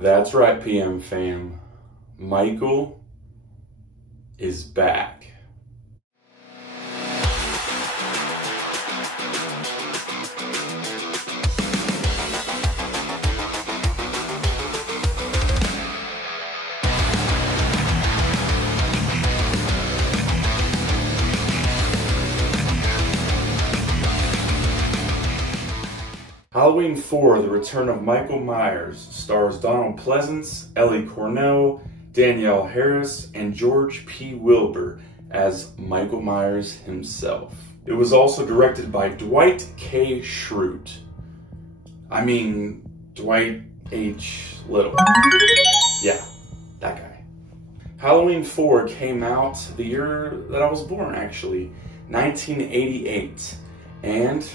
That's right, PM fam. Michael is back. Halloween 4, The Return of Michael Myers, stars Donald Pleasance, Ellie Cornell, Danielle Harris, and George P. Wilbur as Michael Myers himself. It was also directed by Dwight K. Schrute. I mean, Dwight H. Little. Yeah, that guy. Halloween 4 came out the year that I was born, actually, 1988, and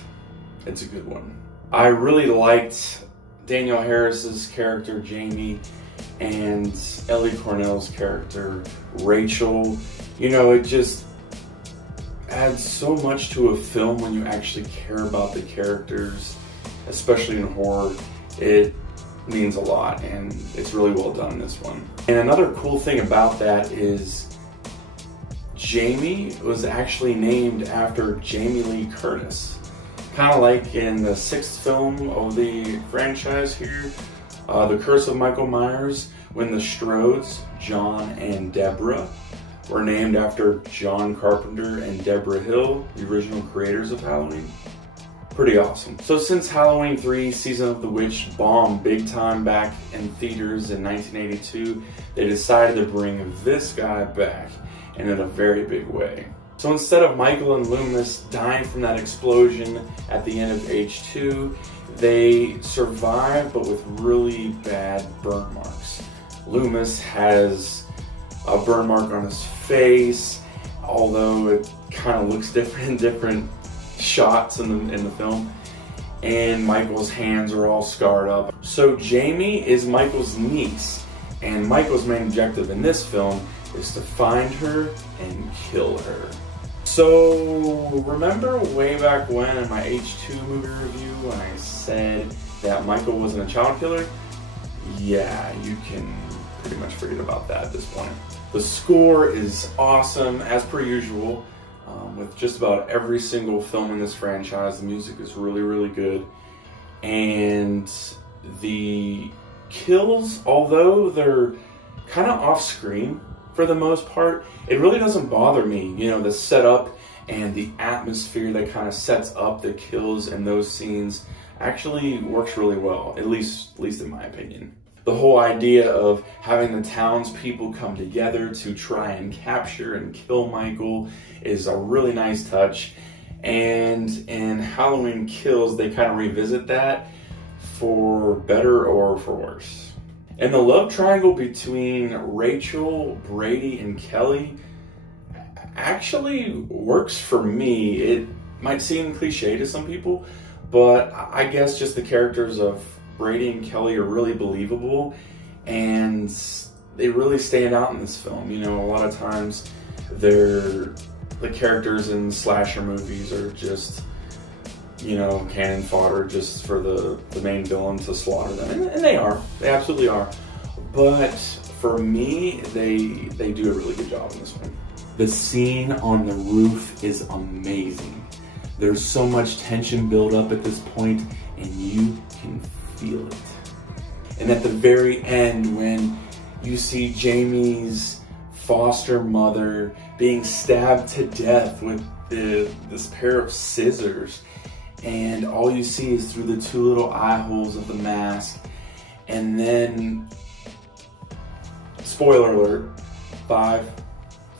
it's a good one. I really liked Danielle Harris's character, Jamie, and Ellie Cornell's character, Rachel. You know, it just adds so much to a film when you actually care about the characters, especially in horror. It means a lot, and it's really well done in this one. And another cool thing about that is Jamie was actually named after Jamie Lee Curtis. Kind of like in the 6th film of the franchise here, The Curse of Michael Myers, when the Strodes, John and Deborah, were named after John Carpenter and Deborah Hill, the original creators of Halloween. Pretty awesome. So since Halloween 3 Season of the Witch bombed big time back in theaters in 1982, they decided to bring this guy back, and in a very big way. So instead of Michael and Loomis dying from that explosion at the end of H2, they survive but with really bad burn marks. Loomis has a burn mark on his face, although it kind of looks different in different shots in the film. And Michael's hands are all scarred up. So Jamie is Michael's niece, and Michael's main objective in this film is to find her and kill her. So, remember way back when in my H2 movie review when I said that Michael wasn't a child killer? Yeah, you can pretty much forget about that at this point. The score is awesome, as per usual. With just about every single film in this franchise, the music is really, really good. And the kills, although they're kind of off-screen, for the most part, it really doesn't bother me. You know, the setup and the atmosphere that kind of sets up the kills and those scenes actually works really well, at least in my opinion. The whole idea of having the townspeople come together to try and capture and kill Michael is a really nice touch. And in Halloween Kills, they kind of revisit that for better or for worse. And the love triangle between Rachel, Brady, and Kelly actually works for me. It might seem cliche to some people, but I guess just the characters of Brady and Kelly are really believable, and they really stand out in this film. You know, a lot of times the characters in slasher movies are just, you know, cannon fodder just for the main villain to slaughter them. And they are. They absolutely are. But for me, they do a really good job in this one. The scene on the roof is amazing. There's so much tension built up at this point, and you can feel it. And at the very end, when you see Jamie's foster mother being stabbed to death with this pair of scissors, and all you see is through the two little eye holes of the mask. And then, spoiler alert, 5,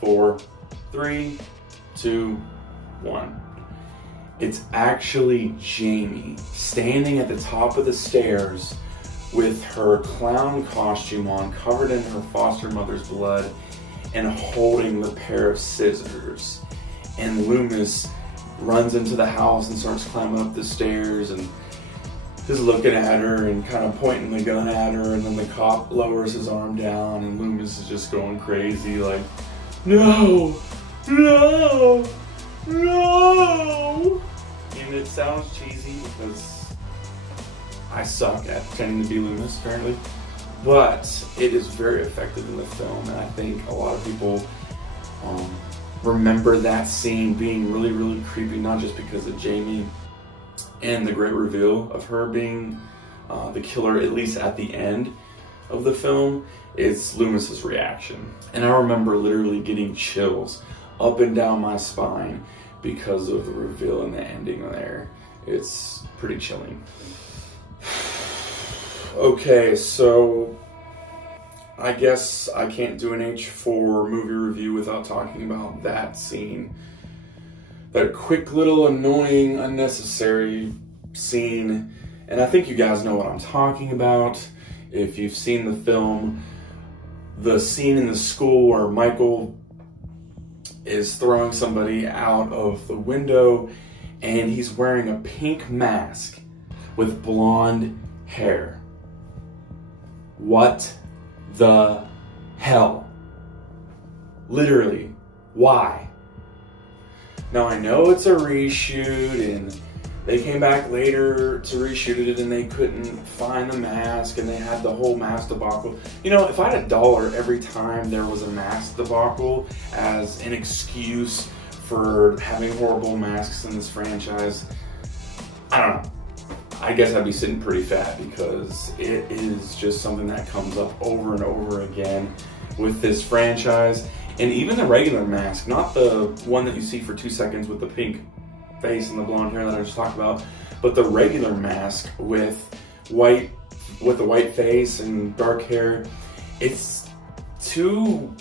4, 3, 2, 1. It's actually Jamie standing at the top of the stairs with her clown costume on, covered in her foster mother's blood, and holding the pair of scissors. And Loomis runs into the house and starts climbing up the stairs and just looking at her and kind of pointing the gun at her, and then the cop lowers his arm down and Loomis is just going crazy like, no, no, no. And it sounds cheesy because I suck at pretending to be Loomis apparently, but it is very effective in the film, and I think a lot of people remember that scene being really, really creepy, not just because of Jamie and the great reveal of her being the killer, at least at the end of the film. It's Loomis's reaction. And I remember literally getting chills up and down my spine because of the reveal and the ending there. It's pretty chilling. Okay, so I guess I can't do an H4 movie review without talking about that scene. That quick little annoying, unnecessary scene. And I think you guys know what I'm talking about. If you've seen the film, the scene in the school where Michael is throwing somebody out of the window and he's wearing a pink mask with blonde hair. What the hell? Literally, why? Now I know it's a reshoot and they came back later to reshoot it and they couldn't find the mask and they had the whole mask debacle. You know, if I had $1 every time there was a mask debacle as an excuse for having horrible masks in this franchise, I don't know. I guess I'd be sitting pretty fat, because it is just something that comes up over and over again with this franchise. And even the regular mask, not the one that you see for 2 seconds with the pink face and the blonde hair that I just talked about, but the regular mask with the white face and dark hair. It's too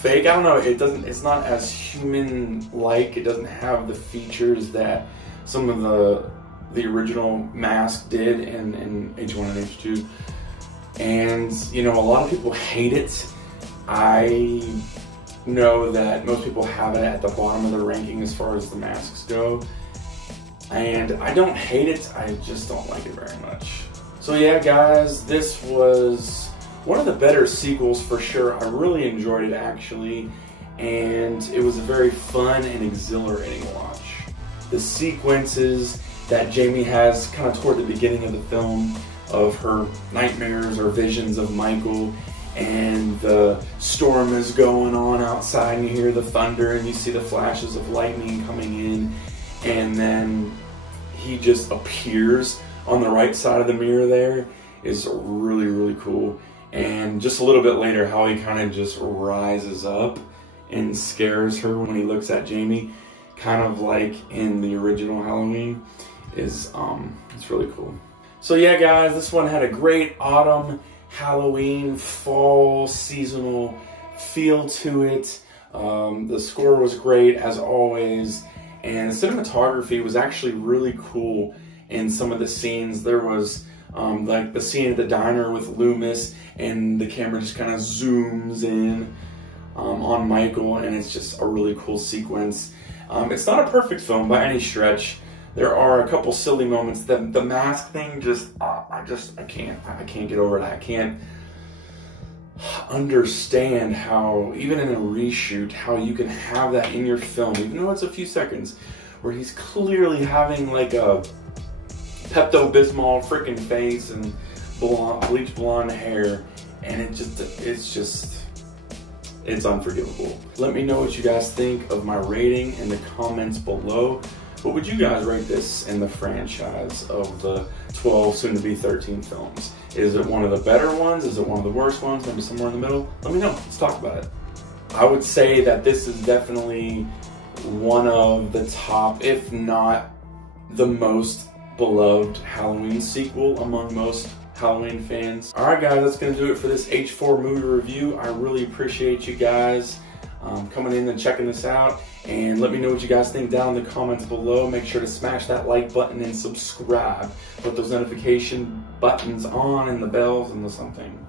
fake. I don't know, it's not as human-like. It doesn't have the features that some of the original mask did in H1 and H2. And, you know, a lot of people hate it. I know that most people have it at the bottom of the ranking as far as the masks go. And I don't hate it, I just don't like it very much. So yeah, guys, this was one of the better sequels for sure. I really enjoyed it, actually. And it was a very fun and exhilarating watch. The sequences that Jamie has kind of toward the beginning of the film of her nightmares or visions of Michael, and the storm is going on outside and you hear the thunder and you see the flashes of lightning coming in, and then he just appears on the right side of the mirror there, is really, really cool. And just a little bit later, how he kind of just rises up and scares her when he looks at Jamie, kind of like in the original Halloween, is it's really cool. So yeah, guys, this one had a great autumn, Halloween, fall, seasonal feel to it. The score was great as always, and the cinematography was actually really cool in some of the scenes. There was like the scene at the diner with Loomis, and the camera just kind of zooms in on Michael, and it's just a really cool sequence. It's not a perfect film by any stretch. There are a couple silly moments. The mask thing, I can't get over it. I can't understand how, even in a reshoot, how you can have that in your film, even though it's a few seconds, where he's clearly having like a Pepto-Bismol freaking face and bleach blonde hair, and it's unforgivable. Let me know what you guys think of my rating in the comments below. What would you guys rate this in the franchise of the 12, soon to be 13 films? Is it one of the better ones? Is it one of the worst ones? Maybe somewhere in the middle? Let me know. Let's talk about it. I would say that this is definitely one of the top, if not the most beloved Halloween sequel among most Halloween fans. Alright guys, that's going to do it for this H4 movie review. I really appreciate you guys coming in and checking this out, and let me know what you guys think down in the comments below. Make sure to smash that like button and subscribe. Put those notification buttons on and the bells and the something.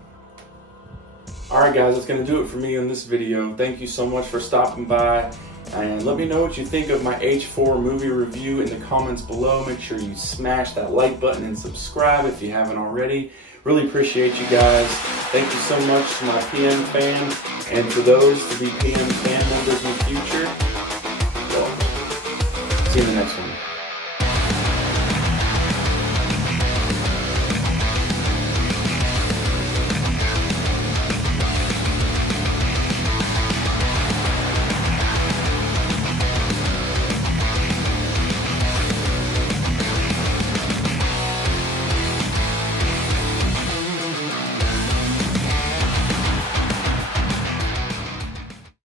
Alright guys, that's going to do it for me in this video. Thank you so much for stopping by, and let me know what you think of my H4 movie review in the comments below. Make sure you smash that like button and subscribe if you haven't already. Really appreciate you guys. Thank you so much to my PM fans, and for those to be PM fan members in the future, well, see you in the next one.